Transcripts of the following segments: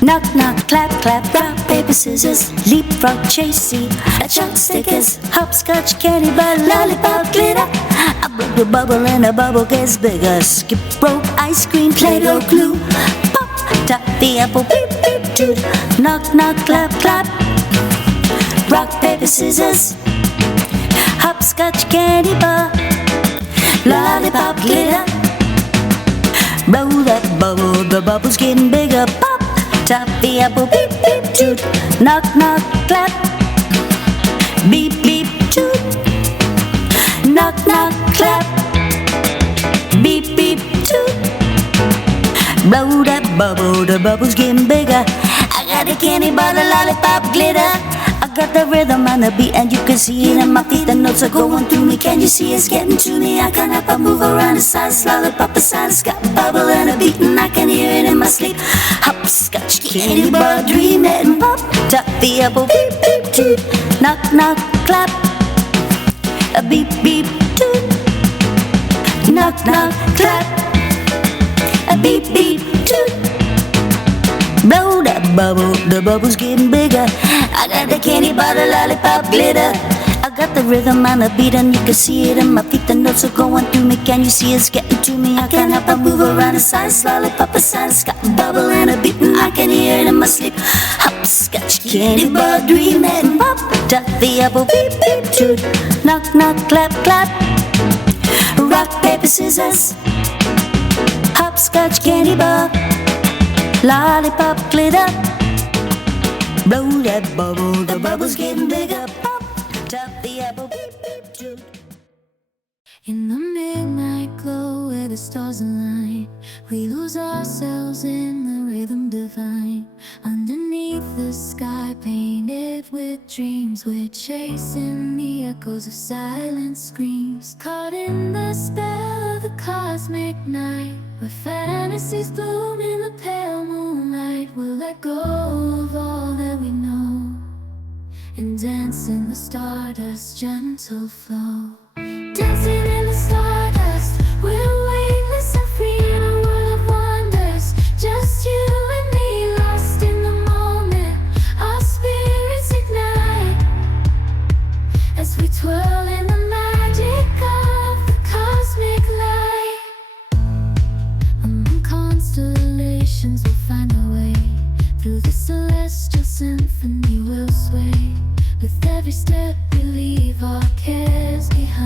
Knock, knock, clap, clap, rock, paper, scissors, leapfrog, chasey, a chunk stickers, hopscotch, candy bar, lollipop, glitter. A bubble, bubble, and a bubble gets bigger. Skip rope, ice cream, Play-Doh, glue. Pop, tap the apple, beep, beep, toot. Knock, knock, clap, clap. Rock, paper, scissors, hopscotch, candy bar, lollipop, glitter. Blow that bubble, the bubble's getting bigger. Pop, tap the apple, beep, beep, toot. Knock, knock, clap. Beep, beep, toot. Knock, knock, clap. Beep, beep, toot. Blow that bubble, the bubble's getting bigger. I got a candy bar, a lollipop, glitter. I got the rhythm on the beat and you can see it in my feet. The notes are going through me, can you see it's getting to me? I can't help but move around the sides, lollipop aside. It's got a bubble and a beat and I can hear it in my sleep. Hopscotch, candy bar, dream it and pop. Tap the apple, beep, beep, toot. Knock, knock, clap. A beep, beep, toot. Knock, knock, clap. A beep, beep, toot. Blow that bubble, the bubble's getting bigger. I got the candy bar, the lollipop, glitter. I got the rhythm on the beat and you can see it in my feet. The notes are going through me, can you see it's getting to me? I can't help but move around the sides, lollipop aside. It's got a bubble and a beat and I can hear it in my sleep. Hopscotch, candy bar, dream it and pop. Tap the apple, beep, beep, toot. Knock, knock, clap, clap. Rock, paper, scissors, hopscotch, candy bar, lollipop, glitter. Blow that bubble, the bubble's getting bigger. Pop, tap the apple, beep, beep, toot. In the midnight glow where the stars align, we lose ourselves in the rhythm divine. Underneath the sky painted with dreams, we're chasing the echoes of silent screams. Caught in the spell of the cosmic night, where fantasies bloom in the pale moonlight. We'll let go of all that we know and dance in the stardust's gentle flow. Dancing in the stardust, we're weightless and free in a world of wonders. Just you and me, lost in the moment. Our spirits ignite as we twirl in the magic of the cosmic light. Among constellations we'll find our way. Through the celestial symphony we'll sway. With every step we leave our cares behind.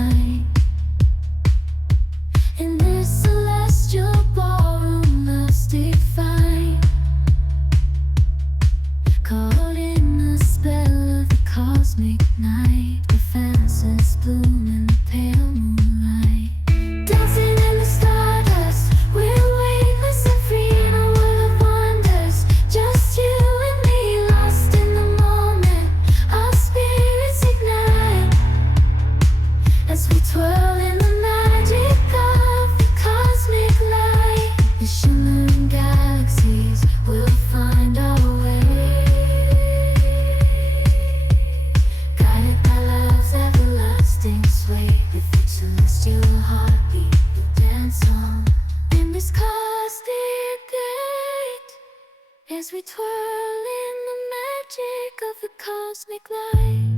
as we twirl in the magic of the cosmic light.